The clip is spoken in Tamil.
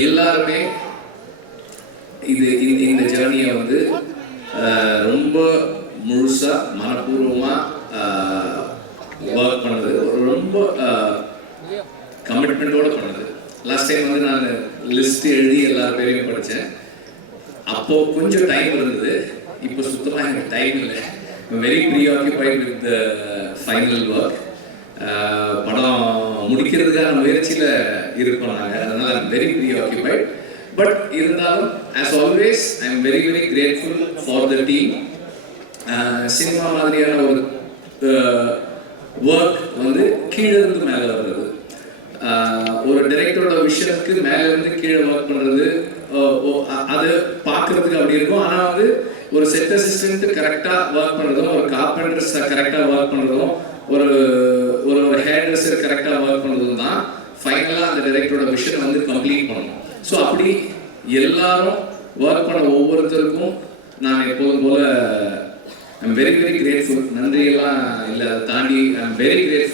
எல்லாருமே இந்த ஜேர்னியை வந்து ரொம்ப முழுசா மனப்பூர்வமா ஒர்க் பண்ணது, ரொம்ப கமிட்மெண்டோட பண்ணது. லாஸ்ட் டைம் வந்து நான் லிஸ்ட் எழுதி எல்லா பேரையும் படித்தேன். அப்போ கொஞ்சம் டைம் இருந்தது, இப்போ சுத்தமாக எனக்கு டைம் இல்லை. Very preoccupied with the final work. படம் முடிக்கிறதுக்கான முயற்சியில் இருக்கோம் நாங்கள், அதனால் ஐம் வெரி ப்ரீஆக்கியூபைட். பட் இருந்தாலும் as always I am very very grateful for the team. Cinema மாதிரியான ஒரு ஒர்க் வந்து கீழே இருந்து மேலே வர்றது, ஒரு டைரக்டரோட விஷயத்துக்கு மேலே இருந்து கீழே ஒர்க் பண்ணுறது, அது பார்க்கறதுக்கு அப்படி இருக்கும். ஆனால் வந்து ஒரு செட் அசிஸ்டன்ட் கரெக்டாக ஒர்க் பண்ணுறதும், ஒரு கார்பெண்டர்ஸ் கரெக்டாக ஒர்க் பண்ணுறதும், ஒரு ஒரு ஹேர் ட்ரெஸ்ஸர் கரெக்டாக ஒர்க் பண்ணுறதும் தான் ஃபைனலாக அந்த டைரக்டரோட விஷயம் வந்து கம்ப்ளீட் பண்ணணும். ஸோ அப்படி எல்லாரும் ஒர்க் பண்ண ஒவ்வொருத்தருக்கும் நான் எப்போதும் போல I am very very grateful. நன்றியெல்லாம் இல்லை, அதை தாண்டி ஐ எம் வெரி கிரேட்ஃபுல்.